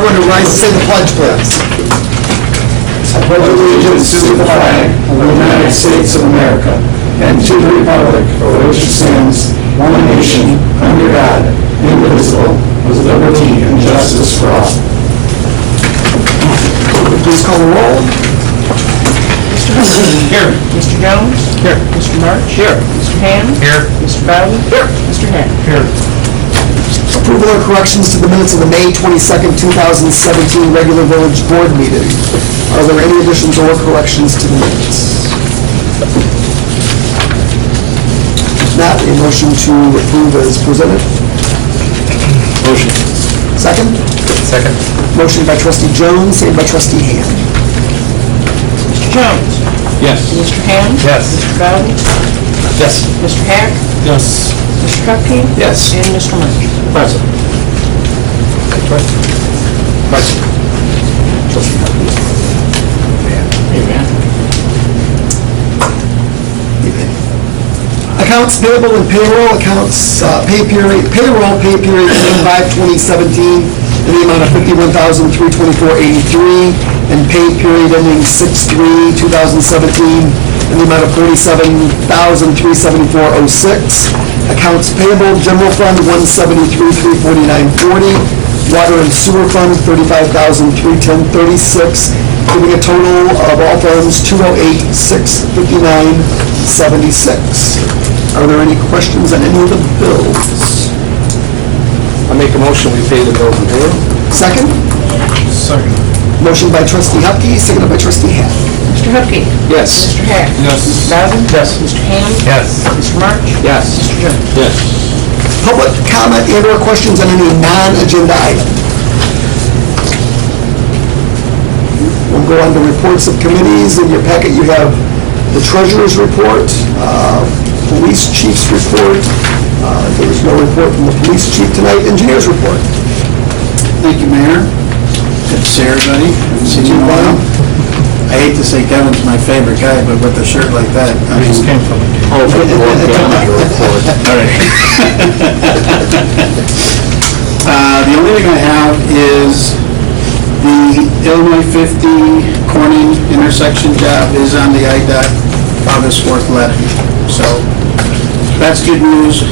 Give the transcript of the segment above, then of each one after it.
Everyone to rise and say the pledge, please. I pledge allegiance to the flag of the United States of America and to the republic for which it stands, one nation, under God, indivisible, with liberty and justice for all. Please call the roll. Mr. Hudson. Here. Mr. Jones. Here. Mr. March. Here. Mr. Ham. Here. Mr. Bowden. Here. Mr. Hack. Here. Approval or corrections to the minutes of the May 22nd, 2017 regular village board meeting. Are there any additions or corrections to the minutes? If not, a motion to approve as presented. Motion. Second? Second. Motion by trustee Jones, second by trustee Ham. Mr. Jones. Yes. Mr. Ham. Yes. Mr. Bowden. Yes. Mr. Hack. Yes. Mr. Hupkey. Yes. And Mr. March. Present. Present. Amen. Accounts payable and payroll accounts, payroll pay period ending 5/2017 in the amount of $51,324.83, and pay period ending 6/3/2017 in the amount of $47,374.06. Accounts payable, general fund $173,349.40, water and sewer fund $35,310.36, giving a total of all funds $208,659.76. Are there any questions on any of the bills? I make a motion, we pay the bills and payroll. Second? Second. Motion by trustee Hupkey, seconded by trustee Hack. Mr. Hupkey. Yes. Mr. Hack. Yes. Mr. Bowden. Yes. Mr. Ham. Yes. Mr. March. Yes. Mr. Jones. Yes. Public comment and or questions on any non-agenda item? We'll go on to reports of committees. In your packet, you have the treasurer's report, police chief's report. There is no report from the police chief tonight. Engineer's report. Thank you, Mayor. Good to see everybody. Haven't seen you in a while. I hate to say Kevin's my favorite guy, but with a shirt like that, I mean... Just came from a... Oh, from the board, report. All right. The only thing I have is the Illinois 50 Corning intersection job is on the IDOT August 4th letting. So that's good news.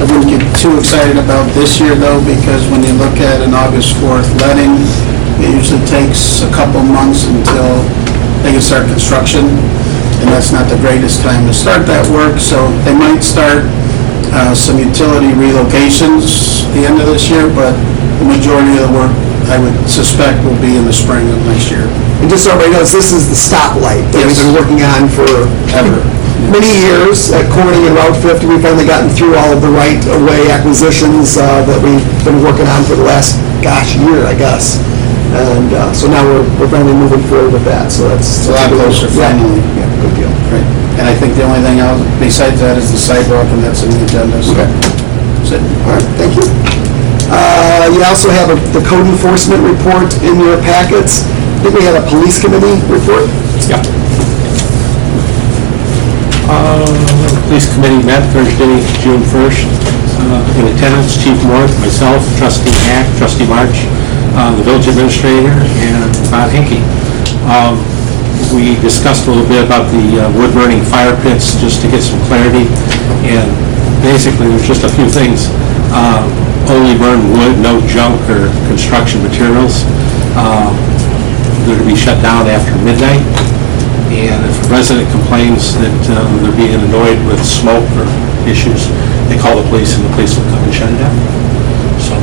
I wouldn't get too excited about this year, though, because when you look at an August 4th letting, it usually takes a couple months until they can start construction, and that's not the greatest time to start that work. So they might start some utility relocations at the end of this year, but the majority of the work, I would suspect, will be in the spring of next year. And just so everybody knows, this is the stoplight that we've Yes. been working on for many years at Corning and Route 50. We've finally gotten through all of the right-of-way acquisitions that we've been working on for the last, year, I guess. And so now we're finally moving forward with that. So that's a lot closer, finally. Yeah, good deal. Right. And I think the only thing else besides that is the sidewalk, and that's in the agenda. So. Okay. That's it. All right, thank you. You also have the code enforcement report in your packets. I think we had a police committee report. Yeah. Police committee met Thursday, June 1st. In attendance, Chief North, myself, Trustee Hack, Trustee March, the village administrator, and Bob Hinkey. We discussed a little bit about the wood-burning fire pits, just to get some clarity. And basically, there's just a few things. Only burn wood, no junk or construction materials. They're to be shut down after midnight. And if a resident complains that they're being annoyed with smoke or issues, they call the police and the police will come and shut it down. So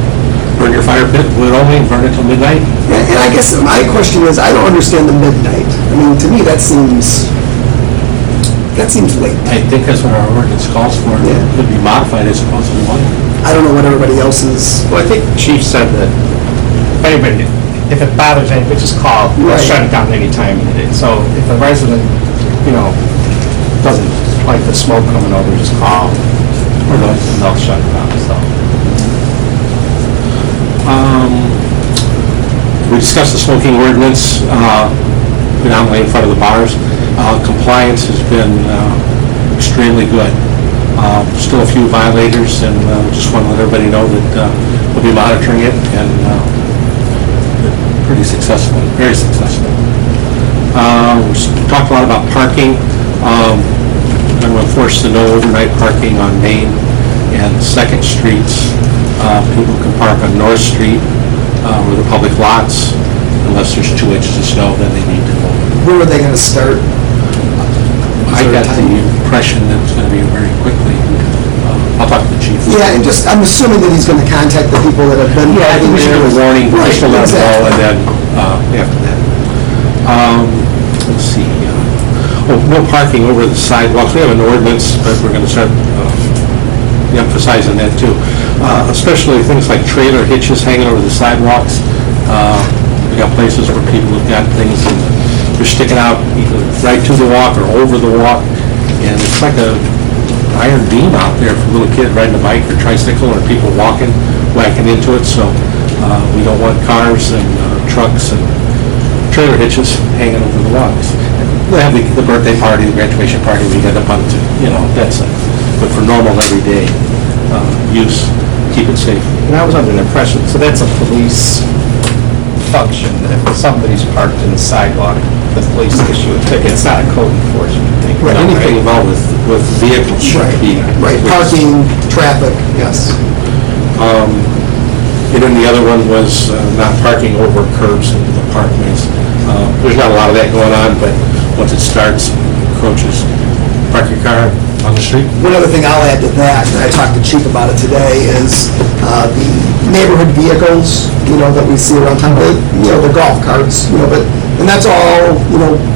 burn your fire pit, wood only, burn it till midnight. And I guess my question is, I don't understand the midnight. I mean, to me, that seems late. I think that's what our ordinance calls for. Yeah. It could be modified as opposed to one. I don't know what everybody else is. Well, I think the chief said that if anybody, if it bothers anybody, just call. We'll Right. shut it down any time. So if a resident, doesn't like the smoke coming over, just call. Or they'll shut it down, so. We discussed the smoking ordinance, been out in front of the bars. Compliance has been extremely good. Still a few violators, and just want to let everybody know that we'll be monitoring it, and that pretty successful, very successful. We talked a lot about parking. I'm going to enforce the no overnight parking on Main and 2nd Streets. People can park on North Street or the public lots unless there's 2 inches of snow, then they need to go. Where are they going to start? I got the impression that it's going to be very quickly. I'll talk to the chief. Yeah, and just, I'm assuming that he's going to contact the people that have been. Yeah, I think we should give a warning, Right, just to let them know, and exactly. then after that. Let's see. No parking over the sidewalks. We have an ordinance, but we're going to start emphasizing that too. Especially things like trailer hitches hanging over the sidewalks. We got places where people have got things and they're sticking out either right to the walk or over the walk, and it's like a iron beam out there for a little kid riding a bike or tricycle, or people walking, whacking into it. So we don't want cars and trucks and trailer hitches hanging over the walks. We'll have the birthday party, the graduation party, we get up on to, that's it. But for normal everyday use, keep it safe. And I was under the impression, so that's a police function. If somebody's parked in the sidewalk, the police issue a ticket. It's not a code enforcement thing. Right. No, Anything involved with vehicles should be. Right, parking, traffic, yes. And then the other one was not parking over curbs into the parkways. There's not a lot of that going on, but once it starts, encroaches, park your car on the street. One other thing I'll add to that, and I talked to Chief about it today, is the neighborhood vehicles, that we see around town, the golf carts, and that's all,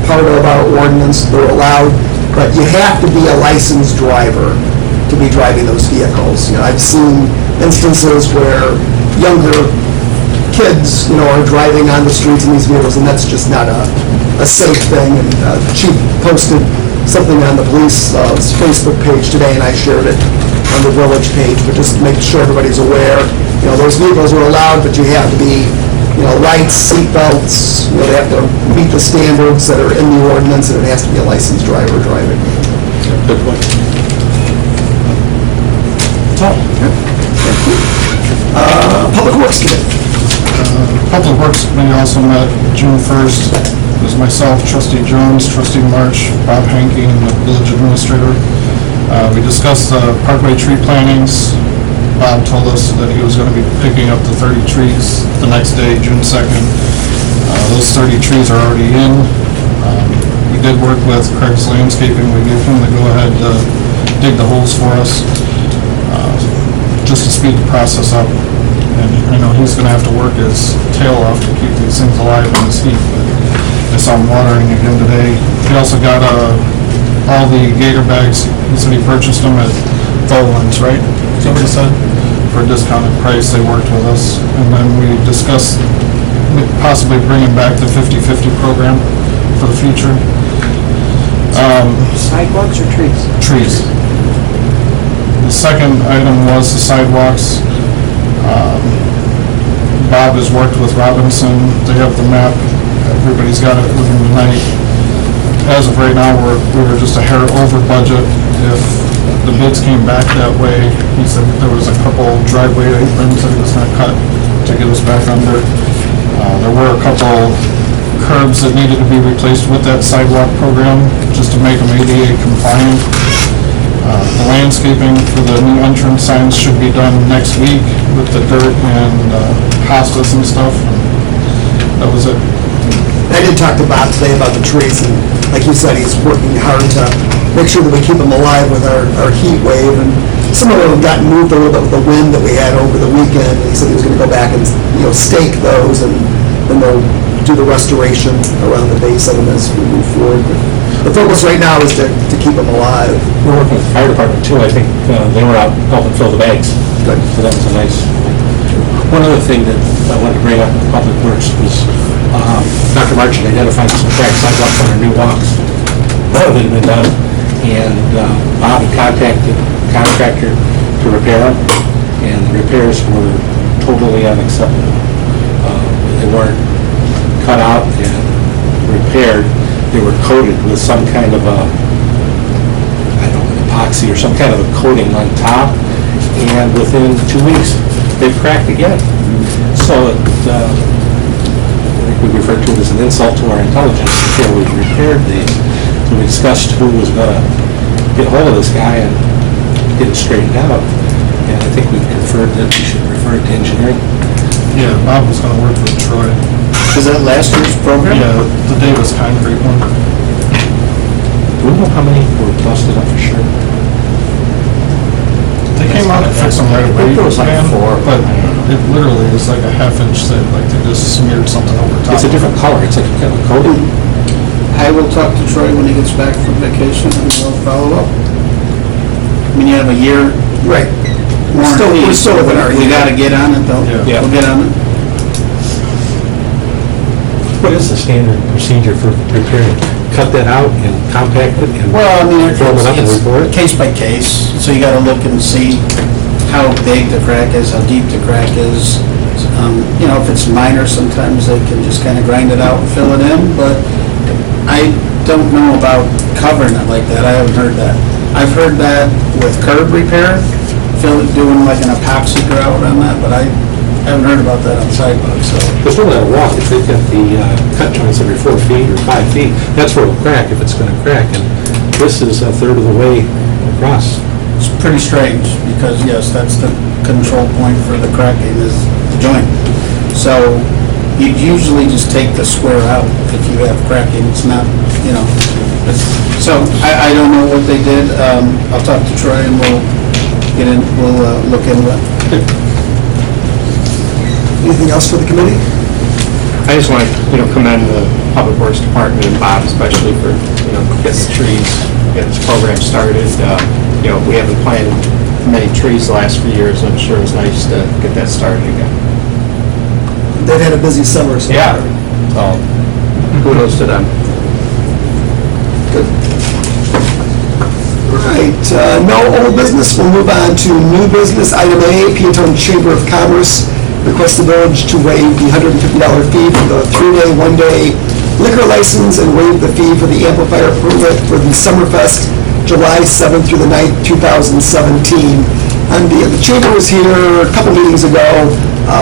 part of our ordinance, they're allowed, but you have to be a licensed driver to be driving those vehicles. I've seen instances where younger kids, are driving on the streets in these vehicles, and that's just not a safe thing. And Chief posted something on the police Facebook page today, and I shared it on the village page, but just make sure everybody's aware. Those vehicles are allowed, but you have to be, lights, seat belts, they have to meet the standards that are in the ordinance, and it has to be a licensed driver driving. Good point. That's all. Public Works Committee. Public Works Committee also met June 1st. It was myself, Trustee Jones, Trustee March, Bob Hankey, and the village administrator. We discussed the parkway tree plantings. Bob told us that he was going to be picking up the 30 trees the next day, June 2nd. Those 30 trees are already in. We did work with Craig's Landscaping. We gave him the go-ahead to dig the holes for us, just to speed the process up. And I know he's going to have to work his tail off to keep these things alive in this heat, but I saw him watering again today. He also got all the gator bags. He said he purchased them at Volan's, right? Is that what he said? For a discounted price, they worked with us. And then we discussed possibly bringing back the 50/50 program for the future. Sidewalks or trees? Trees. The second item was the sidewalks. Bob has worked with Robinson. They have the map. Everybody's got it within the night. As of right now, we were just a hair over budget. If the bids came back that way, he said there was a couple driveway aprons that he was going to cut to get us back under. There were a couple curbs that needed to be replaced with that sidewalk program, just to make them ADA compliant. The landscaping for the new entrance signs should be done next week with the dirt and hostas and stuff. That was it. I did talk to Bob today about the trees, and like you said, he's working hard to make sure that we keep them alive with our heat wave, and some of them have gotten moved a little bit with the wind that we had over the weekend, and he said he was going to go back and, stake those, and then they'll do the restoration around the base of them as we move forward. But the focus right now is to keep them alive. We're working with the fire department too. I think they were out helping fill the bags. Good. So that was a nice. One other thing that I wanted to bring up in Public Works was Dr. March had identified some cracked sidewalks on our new walks that had been done, and Bob had contacted the contractor to repair them, and the repairs were totally unacceptable. They weren't cut out and repaired. They were coated with some kind of epoxy or some kind of a coating on top, and within 2 weeks, they cracked again. So we refer to it as an insult to our intelligence until we've repaired these. So we discussed who was gonna get hold of this guy and get it straightened out. And I think we conferred that we should refer it to engineering. Yeah, Bob was gonna work with Troy. Is that last year's program? Yeah, the Davis concrete one. Do we know how many were busted up for sure? They came out and fixed them right away. I think it was like man, 4. But it literally is like a half-inch thick, like they just smeared something over top. It's a different color, it's like kind of a coating. I will talk to Troy when he gets back from vacation and we'll follow up. I mean, you have a year Right. warranty. We're still within our We year. gotta get on it though. Yeah. We'll get on it. What is the standard procedure for repairing? Cut that out and compact it and Well, I mean, form it up and report it? it's case by case, so you gotta look and see how big the crack is, how deep the crack is. You know, if it's minor, sometimes they can just kind of grind it out and fill it in, but I don't know about covering it like that, I haven't heard that. I've heard that with curb repair, doing like an epoxy grout on that, but I haven't heard about that on sidewalks, so. There's no matter what, if they've got the cut joints every 4 feet or 5 feet, that's where it'll crack if it's gonna crack, and this is a third of the way across. It's pretty strange, because yes, that's the control point for the cracking is the joint. So you'd usually just take the square out if you have cracking, it's not, you know. So I don't know what they did, I'll talk to Troy and we'll look into it. Anything else for the committee? I just want to, commend the Public Works Department and Bob especially for, getting the trees, getting this program started. We haven't planted many trees the last few years, and I'm sure it's nice to get that started again. They've had a busy summer, so. So, kudos to them. Good. All right, no old business, we'll move on to new business. Item A, Peotone Chamber of Commerce requests the village to waive the $150 fee for the 3-day, 1-day liquor license and waive the fee for the amplifier permit for the Summerfest, July 7th through the 9th, 2017. And the chamber was here a couple meetings ago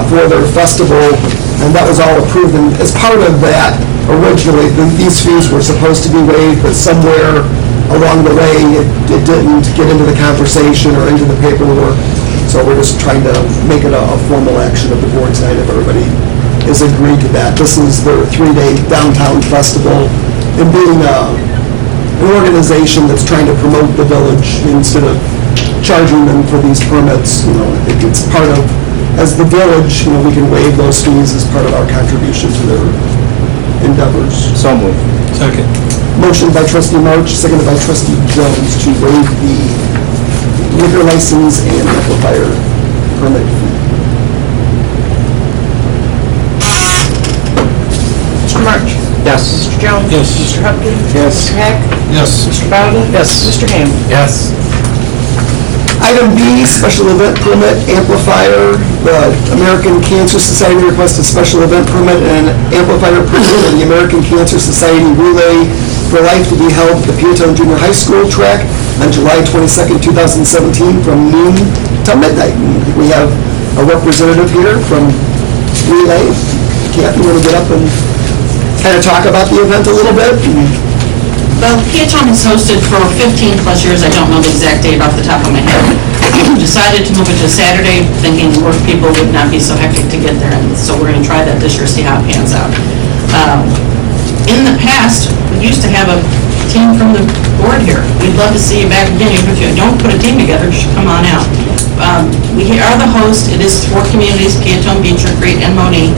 for their festival, and that was all approved. And as part of that, originally, these fees were supposed to be waived, but somewhere along the way, it didn't get into the conversation or into the paperwork. So we're just trying to make it a formal action of the board tonight if everybody is agreed to that. This is their 3-day downtown festival, and being an organization that's trying to promote the village instead of charging them for these permits, it's part of, as the village, we can waive those fees as part of our contribution to their endeavors. So moved. Second. Motion by trustee March, seconded by trustee Jones to waive the liquor license and amplifier permit fee. Mr. March? Yes. Mr. Jones? Yes. Mr. Hupkey? Yes. Mr. Hack? Yes. Mr. Bowden? Yes. Mr. Ham? Yes. Item B, special event permit amplifier. The American Cancer Society requests a special event permit and amplifier permit for the American Cancer Society Relay for Life to be held at the Peotone Junior High School track on July 22nd, 2017 from noon to midnight. And we have a representative here from Relay. Kathy, you want to get up and kind of talk about the event a little bit? Well, Peotone has hosted for 15-plus years, I don't know the exact date off the top of my head. We decided to move it to Saturday, thinking more people would not be so hectic to get there, and so we're going to try that this year, see how it pans out. In the past, we used to have a team from the board here. We'd love to see you back again, even if you don't put a team together, just come on out. We are the host, it is 4 communities, Peotone, Beecher Creek, and Monee,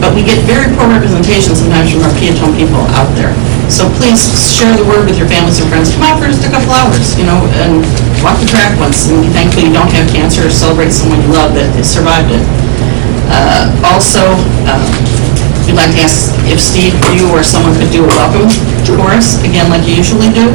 but we get very poor representation sometimes from our Peotone people out there. So please share the word with your families and friends. Come out for just a couple hours, and walk the track once. And thankfully you don't have cancer or celebrate someone you love that has survived it. Also, we'd like to ask if Steve, you or someone could do a welcome chorus, again, like you usually do.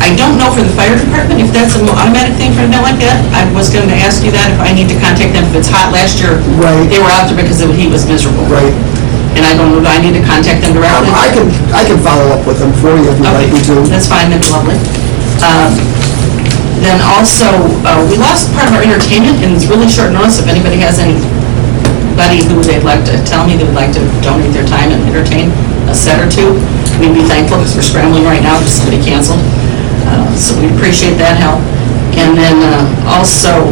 I don't know for the fire department if that's an automatic thing for an event like that. I was going to ask you that if I need to contact them if it's hot. Last year, Right. They were out there because the heat was miserable. Right. And I don't know, do I need to contact them directly? I can follow up with them for you if you'd like me to. That's fine, that's lovely. Then also, we lost part of our entertainment, and it's really short notice if anybody has anybody anybody who they'd like to tell me they would like to donate their time and entertain a set or two, we'd be thankful because we're scrambling right now because somebody canceled. So we appreciate that help. And then also,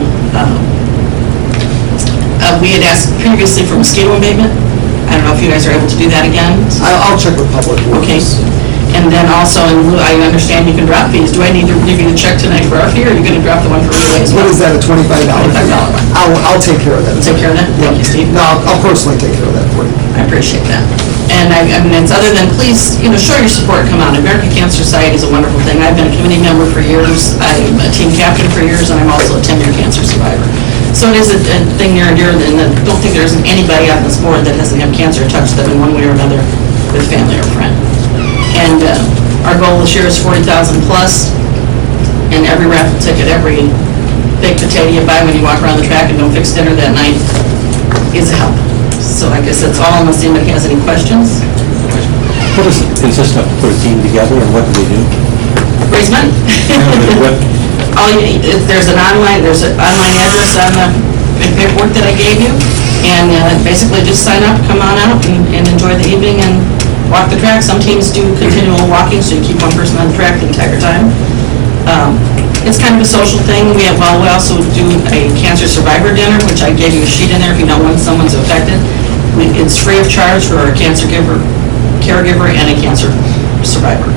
we had asked previously for mosquito abatement. I don't know if you guys are able to do that again. I'll check with Public Works. Okay. And then also, I understand you can drop fees. Do I need to give you the check tonight for our fee, or are you going to drop the one for relay as well? What is that, a $25? $25 one. I'll take care of that. Take care of that? Thank you, Steve. No, I'll personally take care of that for you. I appreciate that. And I mean, it's other than, please, show your support, come out. American Cancer Society is a wonderful thing. I've been a committee member for years. I'm a team captain for years, and I'm also a 10-year cancer survivor. So it is a thing near and dear, and I don't think there's anybody on this board that doesn't have cancer touch them in one way or another with family or friend. And our goal this year is 40,000 plus, and every raffle ticket, every baked potato you buy when you walk around the track and don't fix dinner that night is a help. So I guess that's all, unless anybody has any questions. What does it consist of, put a team together, and what do they do? Raise money. There's an online address on the paperwork that I gave you, and basically just sign up, come on out, and enjoy the evening and walk the track. Some teams do continual walking, so you keep one person on the track the entire time. It's kind of a social thing. We also do a cancer survivor dinner, which I gave you a sheet in there if you know when someone's affected. It's free of charge for a caregiver, and a cancer survivor.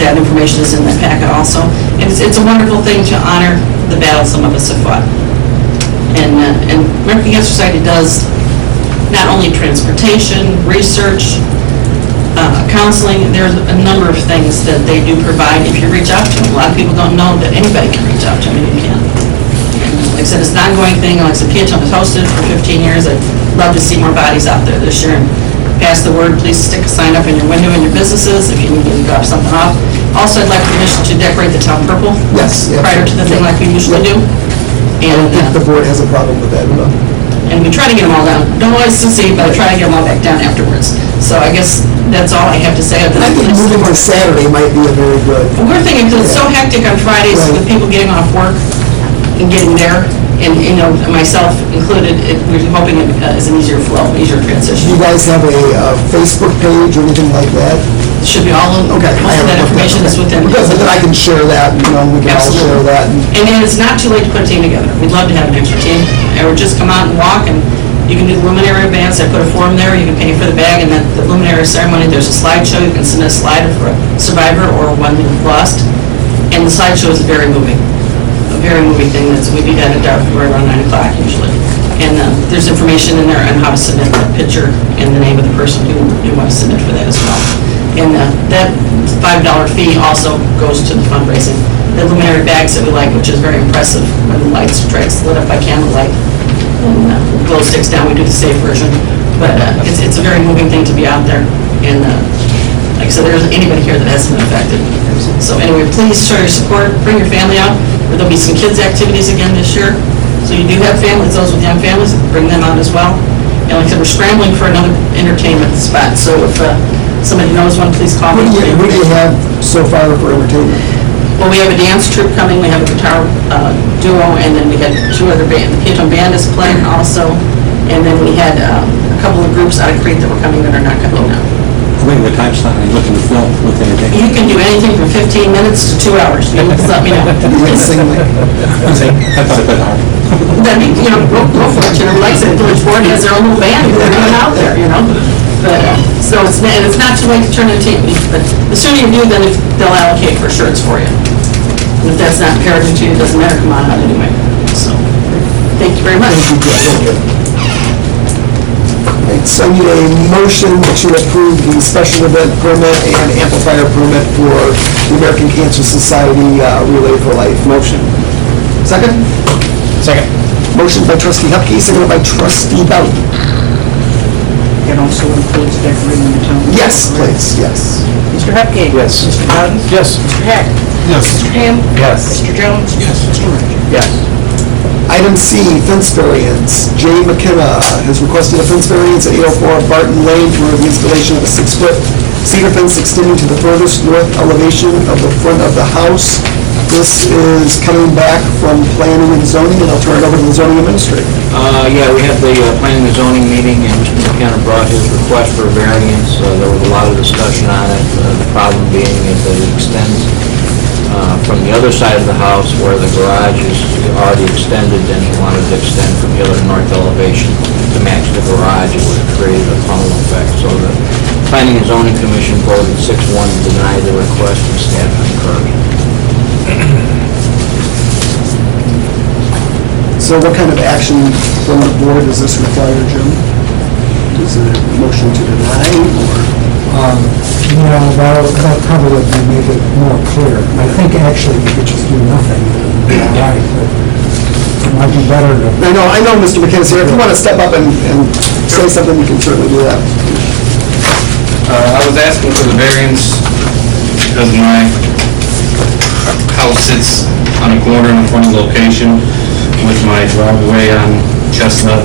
That information is in the packet also. It's a wonderful thing to honor the battle some of us have fought. And American Cancer Society does not only transportation, research, counseling. There's a number of things that they do provide if you reach out to them. A lot of people don't know that anybody can reach out to them, and you can. And like I said, it's an ongoing thing. Like I said, Peotone has hosted it for 15 years. I'd love to see more bodies out there this year. And pass the word, please stick a sign up in your window in your businesses if you need to drop something off. Also, I'd like permission to decorate the town purple. Yes. Yeah. Prior to the thing like we usually do. I don't think the board has a problem with that, no. And we try to get them all down. Don't always succeed, but I try to get them all back down afterwards. So I guess that's all I have to say. I think moving to Saturday might be a very good. We're thinking, because it's so hectic on Fridays Right. with people getting off work and getting there, and, myself included, we're hoping it is an easier flow, easier Do transition. you guys have a Facebook page or anything like that? It should be all, Okay. most of that information is within. Because then I can share that, we can all share Absolutely. that. And then it's not too late to put a team together. We'd love to have an extra team, or just come out and walk, and you can do the luminary advance. I put a form there, you can pay for the bag, and then the luminary ceremony, there's a slideshow. You can submit a slide for a survivor or one who lost, and the slideshow is very moving. A very moving thing. We do that at dark, right around 9 o'clock usually. And there's information in there on how to submit that picture and the name of the person who you want to submit for that as well. And that $5 fee also goes to the fundraising. The luminary bags that we like, which is very impressive when the lights lit up by candlelight. And glow sticks down, we do the safe version. But it's a very moving thing to be out there. And like I said, there isn't anybody here that hasn't been affected. So anyway, please show your support, bring your family out. There'll be some kids' activities again this year. So you do have families, those with young families, bring them out as well. And like I said, we're scrambling for another entertainment spot. So if somebody knows one, please call me. Who do you have so far for entertainment? Well, we have a dance troupe coming, we have a guitar duo, and then we had two other bands. The Peotone Band is playing also, and then we had a couple of groups out of Crete that were coming that are not coming now. When the time slot, are you looking to fill with anything? You can do anything from 15 minutes to 2 hours. You just let me know. You can sing like, That's a bit hard. Then, go for it. Like I said, Village Board has their own little band, they're going out there, But, so it's not too late to turn in a team, but the sooner you do, then they'll allocate for shirts for you. And if that's not imperative to you, it doesn't matter, come on out anyway. So, thank you very much. thank you. Right, so I need a motion to approve the special event permit and amplifier permit for the American Cancer Society Relay for Life. Motion. Second? Second. Motion by trustee Hupkey, seconded by trustee Bowden. It also includes decorating the town. Yes, please, yes. Mr. Hupkey. Yes. Mr. Bowden. Yes. Mr. Hack. Yes. Mr. Ham. Yes. Mr. Jones. Yes. Mr. Rogers. Yes. Item C, fence variance. Jay McKenna has requested a fence variance at 804 Barton Lane for the installation of a 6-foot cedar fence extending to the furthest north elevation of the front of the house This is coming back from planning and zoning, and I'll turn it over to the zoning administrator. Yeah, we had the planning and zoning meeting, and Mr. McKenna brought his request for a variance. There was a lot of discussion on it. The problem being is that it extends from the other side of the house where the garage is already extended, and he wanted to extend from the other north elevation to match the garage. It would have created a tunnel effect. So the planning and zoning commission voted 6-1 to deny the request, and staff concurred. So what kind of action from the board does this require, Jim? Is it a motion to deny, or? That probably would make it more clear. I think actually you could just do nothing, all right, but it might be better to... I know Mr. McKenna's here. If you want to step up and say something, you can certainly do that. I was asking for the variance because my house sits on a corner in a funny location with my driveway on Chestnut.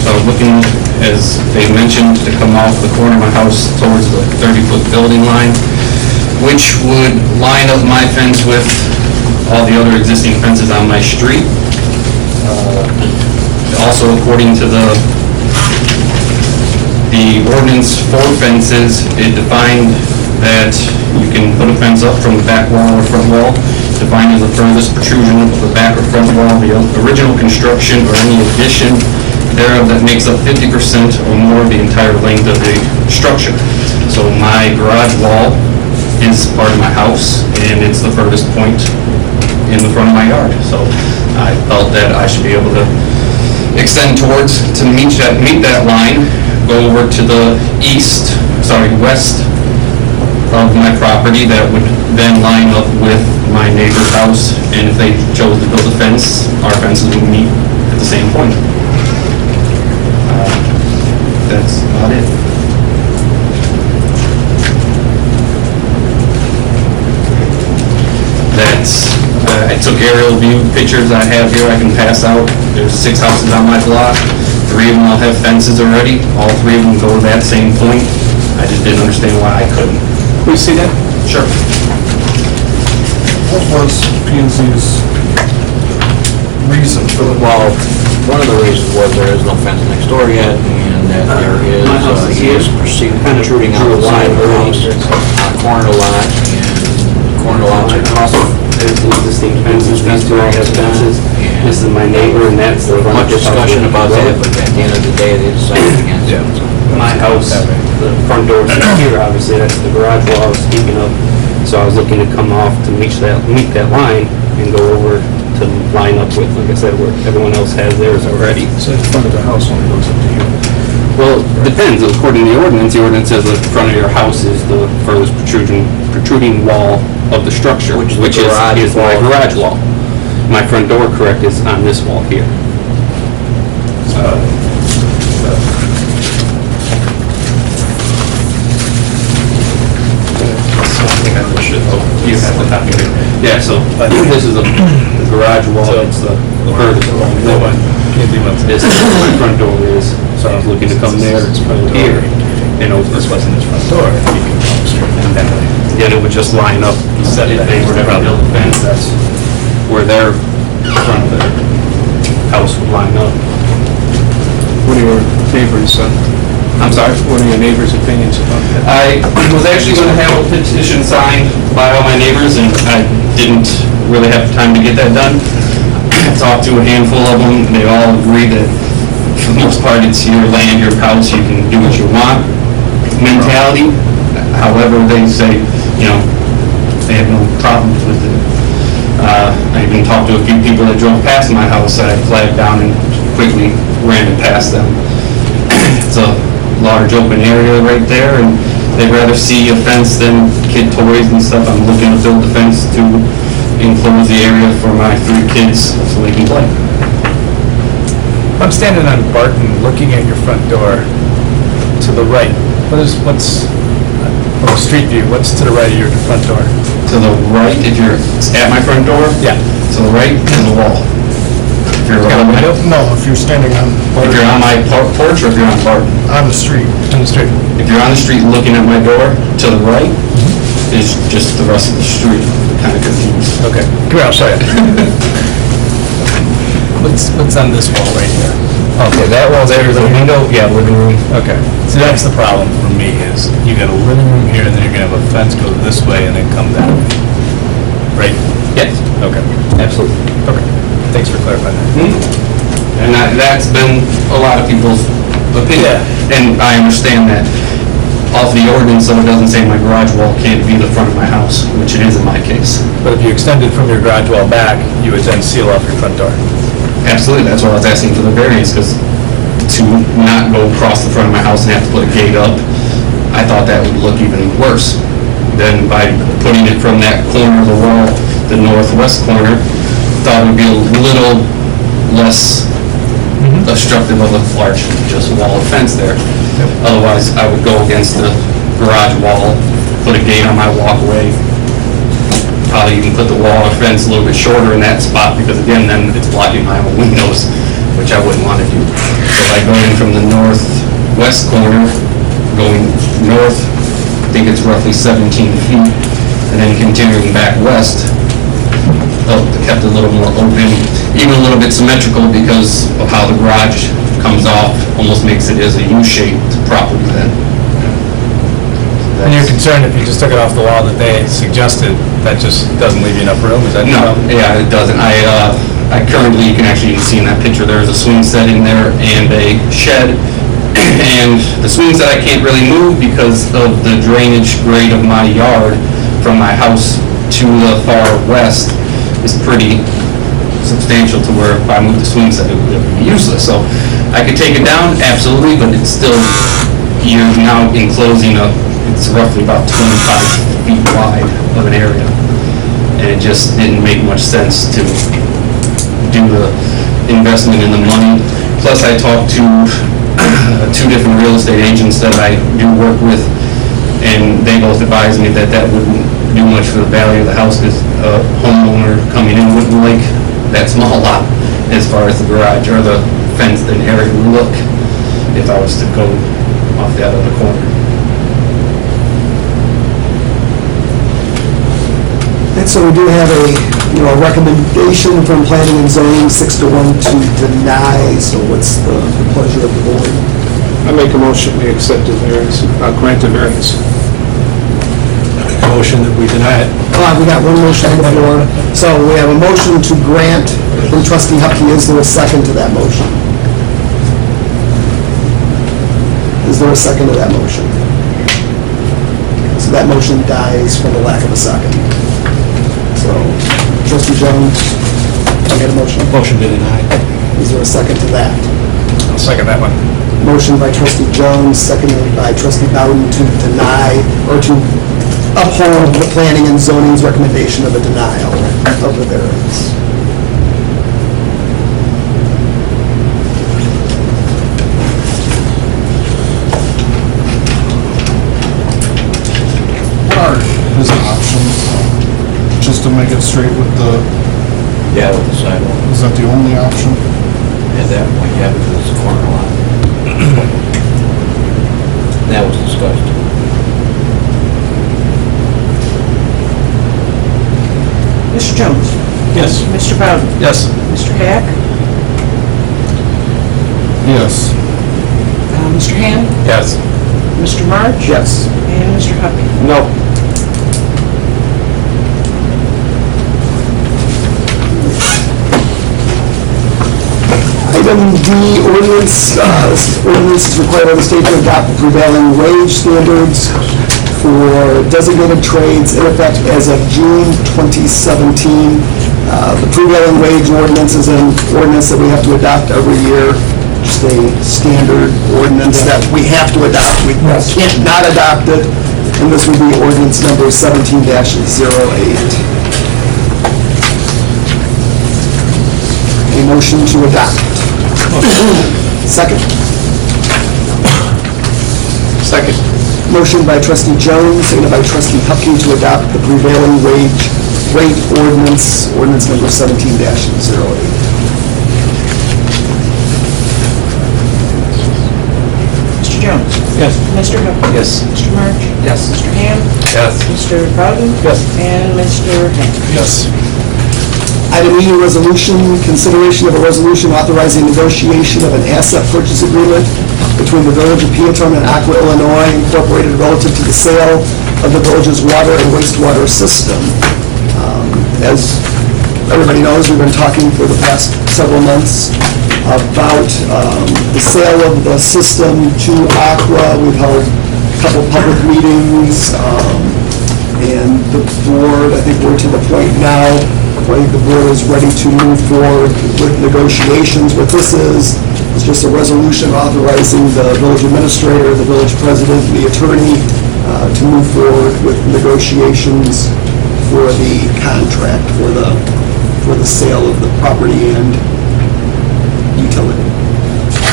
So I was looking, as they mentioned, to come off the corner of my house towards the 30-foot building line, which would line up my fence with all the other existing fences on my street. Also, according to the ordinance for fences, it defined that you can put a fence up from the back wall or front wall, defined as the furthest protrusion of the back or front wall, the original construction or any addition thereof that makes up 50% or more of the entire length of the structure. So my garage wall is part of my house, and it's the furthest point in the front of my yard. So I felt that I should be able to extend towards, to meet that line, go over to the west of my property that would then line up with my neighbor's house, and if they chose to build a fence, our fences would meet at the same point. That's about it. I took aerial view pictures I have here I can pass out. There's 6 houses on my block. 3 of them all have fences already. All 3 of them go to that same point. I just didn't understand why I couldn't. Can we see that? Sure. What was P&Z's reason for the... Well, one of the reasons was there is no fence next door yet, and that there is, he is protruding on the side of the house, on a corner lot, and corner lots are tough. There's existing fences, these two have fences, this is my neighbor, and that's the front. Much discussion about that, but at the end of the day, they decided against it. My house, the front door is here, obviously, that's the garage wall I was speaking of. So I was looking to come off to meet that line and go over to line up with, like I said, where everyone else has theirs already. So the front of the house only goes up to here. Well, depends, according to the ordinance says the front of your house is the furthest protruding wall of the structure, Which which is my garage wall. My front door, correct, is on this wall here. You have the copy of it. Yeah, so this is the garage wall, it's the furthest along the way. This is where my front door is, so I was looking to come there, here, and over. This wasn't his front door. And then it would just line up, if they were to ever build a fence, that's where their front of their house would line up. What are your neighbors, I'm sorry? what are your neighbors' opinions about that? I was actually going to have a petition signed by all my neighbors, and I didn't really have time to get that done. I talked to a handful of them, they all agree that for the most part, it's your land, your house, you can do what you want mentality. However, they say, they have no problems with it. I even talked to a few people that drove past my house that I flagged down and quickly ran it past them. It's a large open area right there, and they'd rather see a fence than kid toys and stuff. I'm looking to build a fence to enclose the area for my 3 kids so they can play. I'm standing on Barton, looking at your front door to the right. What's from street view, what's to the right of your front door? To the right, if you're at my front door? Yeah. To the right is a wall. If you're on I don't know if you're standing on... my porch or if you're on Barton. On the street. On the street. If you're on the street looking at my door, to the right, is just the rest of the street, kind of confused. Okay, come here, I'll show you. What's on this wall right here? Okay, that wall there is a window, yeah, living room. Okay, so that's the problem for me is you got a living room here and then you're gonna have a fence go this way and then come that way. Right? Yes, Okay, absolutely. okay. Thanks for clarifying that. And that's been a lot of people's opinion. Yeah. And I understand that off the ordinance, so it doesn't say my garage wall can't be the front of my house, which it is in my case. But if you extended from your garage wall back, you would then seal off your front door. Absolutely, that's why I was asking for the variance, because to not go across the front of my house and have to put a gate up, I thought that would look even worse. Then by putting it from that corner of the wall, the northwest corner, thought it would be a little less obstructive of a large, just wall of fence there. Otherwise, I would go against the garage wall, put a gate on my walkway, probably even put the wall or fence a little bit shorter in that spot, because again, then it's blocking my own windows, which I wouldn't want to do. So by going from the northwest corner, going north, I think it's roughly 17 feet, and then continuing back west, kept it a little more open, even a little bit symmetrical because of how the garage comes off, almost makes it as a U-shaped property then. And you're concerned if you just took it off the wall that they suggested, that just doesn't leave you enough room, is that? No, yeah, it doesn't. I currently, you can actually see in that picture, there's a swing set in there and a shed. And the swing set I can't really move because of the drainage grade of my yard from my house to the far west is pretty substantial to where if I move the swing set, it would be useless. So I could take it down, absolutely, but it's still, you're now enclosing it's roughly about 25 feet wide of an area. And it just didn't make much sense to do the investment in the money. Plus, I talked to 2 different real estate agents that I do work with, and they both advised me that that wouldn't do much for the value of the house, because a homeowner coming in wouldn't like that small lot as far as the garage or the fenced-in area would look if I was to go off that other corner. And so we do have a recommendation from planning and zoning, 6-1 to deny. So what's the pleasure of the board? I make a motion, we accept the variance, grant the variance. Motion that we deny it. We got one motion on the floor. So we have a motion to grant from trustee Hupkey. Is there a second to that motion? Is there a second to that motion? So that motion dies from the lack of a second. So, trustee Jones, I got a motion. Motion to deny. Is there a second to that? I'll second that one. Motion by trustee Jones, seconded by trustee Bowden to deny, or to uphold the planning and zoning's recommendation of a denial of the variance. Is an option, just to make it straight with the, Yeah, with the sidewalk. is that the only option? At that point, yeah, because it's a corner lot. That was discussed. Mr. Jones? Yes. Mr. Bowden? Yes. Mr. Hack? Yes. Mr. Ham? Yes. Mr. March? Yes. And Mr. Huppy? No. Item D, ordinance, ordinance is required by the state to adopt prevailing wage standards for designated trades in effect as of June 2017. The prevailing wage ordinance is an ordinance that we have to adopt every year, just a standard ordinance that we have to adopt. We can't not adopt it, and this would be ordinance number 17-08. A motion to adopt. Second. Second. Motion by trustee Jones, seconded by trustee Hupkey to adopt the prevailing wage rate ordinance, ordinance number 17-08. Mr. Jones? Yes. Mr. Hupkey. Yes. Mr. March. Yes. Mr. Ham. Yes. Mr. Bowden. Yes. And Mr. Hank. Yes. Item E, resolution, consideration of a resolution authorizing negotiation of an asset purchase agreement between the Village of Peotone and Aqua, Illinois Incorporated relative to the sale of the village's water and wastewater system. As everybody knows, we've been talking for the past several months about the sale of the system to Aqua. We've held a couple public meetings, and the board, I think we're to the point now, I think the board is ready to move forward with negotiations. What this is just a resolution authorizing the village administrator, the village president, the attorney to move forward with negotiations for the contract, for the sale of the property and utility.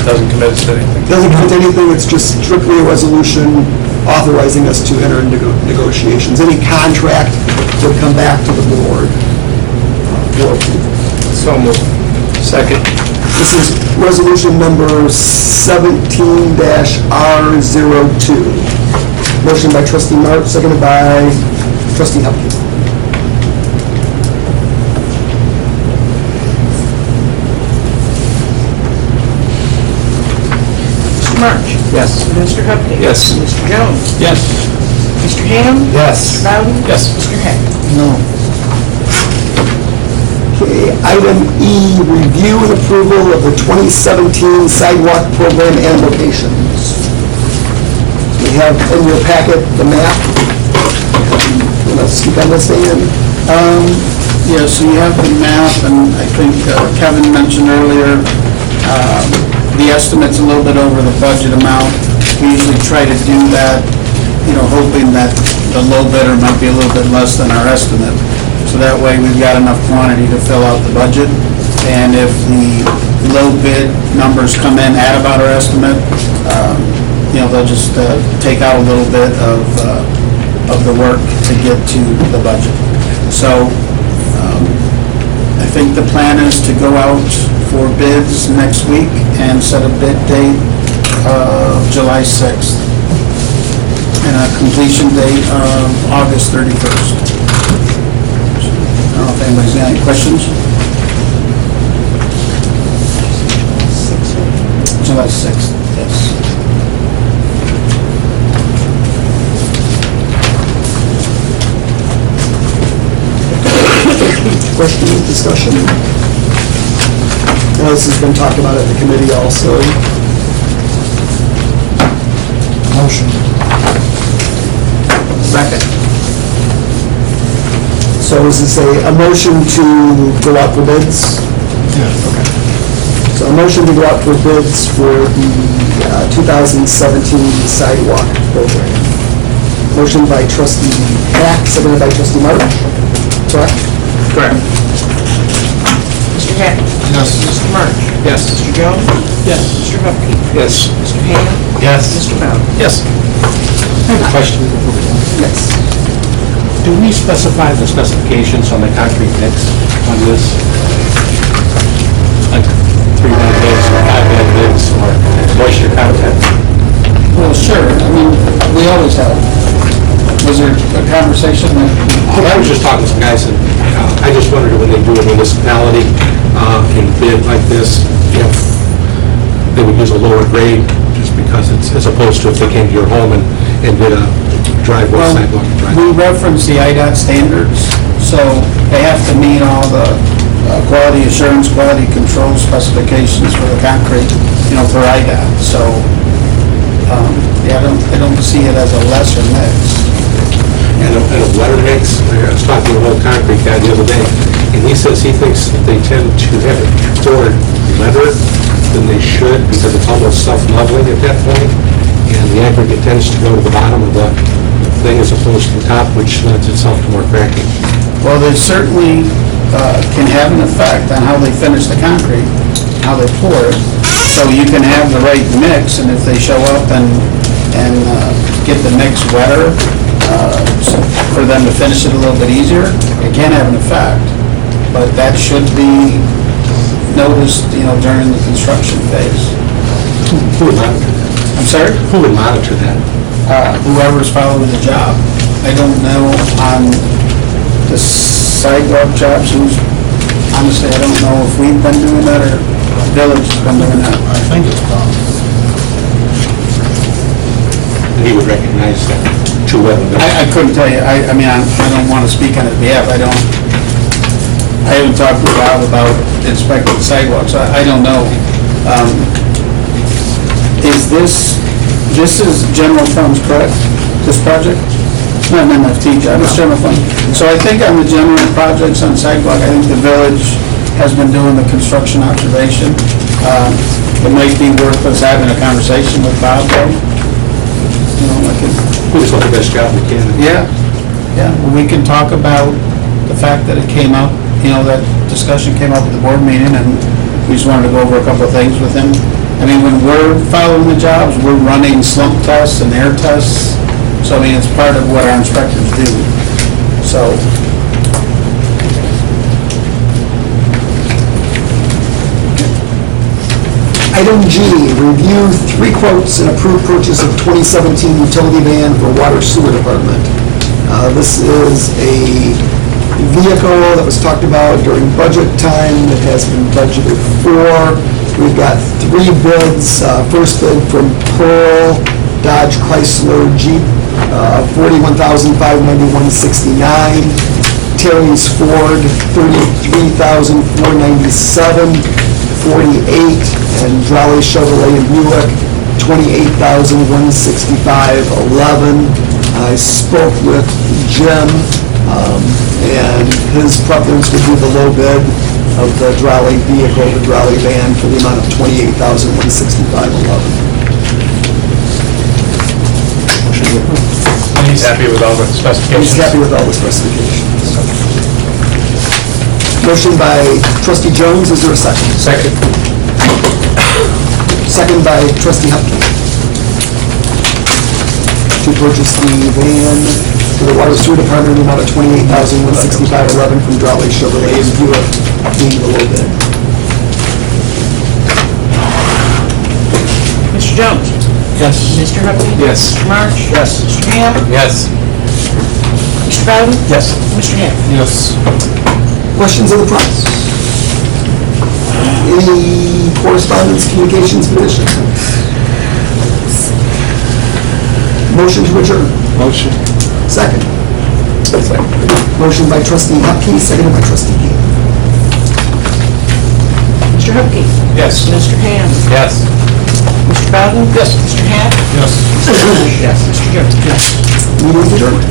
Doesn't commit us to anything. Doesn't commit to anything, it's just strictly a resolution authorizing us to enter into negotiations. Any contract would come back to the board for approval. So moved. Second. This is resolution number 17-R02. Motion by trustee March, seconded by trustee Hupkey. Mr. March. Yes. Mr. Hupkey. Yes. Mr. Jones. Yes. Mr. Ham. Yes. Mr. Bowden. Yes. Mr. Hank. No. Okay, item E, review and approval of the 2017 sidewalk program and locations. We have in your packet the map. You want to speak on this, Dan? Yeah, so you have the map, and I think Kevin mentioned earlier, the estimate's a little bit over the budget amount. We usually try to do that, hoping that the low bidder might be a little bit less than our estimate. So that way, we've got enough quantity to fill out the budget. And if the low bid numbers come in at about our estimate, they'll just take out a little bit of the work to get to the budget. So I think the plan is to go out for bids next week and set a bid date of July 6th and a completion date of August 31st. I don't know if anybody's got any questions? July 6th, yes. Questions, discussion? I know this has been talked about at the committee also. Motion. Second. So is this a motion to go out for bids? Yes. Okay. So a motion to go out for bids for the 2017 sidewalk program. Motion by trustee Hack, seconded by trustee Martin. Correct? Correct. Mr. Hack. Yes. Mr. March. Yes. Mr. Jones. Yes. Mr. Hupkey. Yes. Mr. Ham. Yes. Mr. Bowden. Yes. I have a question. Yes. Do we specify the specifications on the concrete mix on this? Like 3-bed mix or 5-bed mix or moisture content? Well, sure, we always have. Was there a conversation that? I was just talking to some guys, and I just wondered when they do a municipality in bid like this, if they would use a lower grade, just because it's, as opposed to if they came to your home and did a driveway, Well, sidewalk, we driveway. reference the IDOT standards, so they have to meet all the quality assurance, quality control specifications for the concrete, for IDOT. So, I don't see it as a lesser mix. And a wetter mix. I was talking to an old concrete guy the other day, and he says he thinks that they tend to have it poured wetter than they should, because it's almost self-leveling at that point, and the aggregate tends to go to the bottom of the thing as opposed to the top, which lends itself to more cracking. Well, they certainly can have an effect on how they finish the concrete, how they pour it. So you can have the right mix, and if they show up and get the mix wetter, so for them to finish it a little bit easier, it can have an effect. But that should be noticed, during the construction phase. Who would monitor that? I'm sorry? Who would monitor that? Whoever's following the job. I don't know on the sidewalk jobs, honestly, I don't know if we've been doing that or Village has been doing that. I think it's Bob. He would recognize that too well. I couldn't tell you, I mean, I don't want to speak on his behalf, I haven't talked to Bob about inspecting the sidewalks, I don't know. Is this is general funds, correct, this project? It's not an MFT job, it's general fund. So I think on the general projects on sidewalk, I think the village has been doing the construction observation. It might be worth us having a conversation with Bob, though. You know, like We just want the best job we can. yeah, well, we can talk about the fact that it came up, you know, that discussion came up at the board meeting, and we just wanted to go over a couple of things with him. I mean, when we're following the jobs, we're running slump tests and air tests, so I mean, it's part of what our inspectors do, so. Item G, review 3 quotes and approve purchase of 2017 utility van for water sewer department. This is a vehicle that was talked about during budget time. It has been budgeted for. We've got 3 bids. First bid from Pearl Dodge Chrysler Jeep, $41,591.69. Terry's Ford, $33,497.48. And Drolley Chevrolet and Buick, $28,165.11. I spoke with Jim, and his preference would be the low bid of the Drolley vehicle, the Drolley van, for the amount of $28,165.11. And he's happy with all the specifications? He's happy with all the specifications. Motion by trustee Jones, is there a second? Second. Second by trustee Hupkey. To purchase the van for the water sewer department in the amount of $28,165.11 from Drolley Chevrolet and Buick, being the low bid. Mr. Jones? Yes. Mr. Hupkey? Yes. Mr. March? Yes. Mr. Ham? Yes. Mr. Bowden? Yes. Mr. Hack? Yes. Questions of the press? Any correspondence, communications, petitions? Motion to adjourn. Motion. Second. Motion by trustee Hupkey, seconded by trustee Ham. Mr. Hupkey? Yes. Mr. Ham? Yes. Mr. Bowden? Yes. Mr. Hack? Yes. Yes. Mr. Jones? Yes. Meeting is adjourned.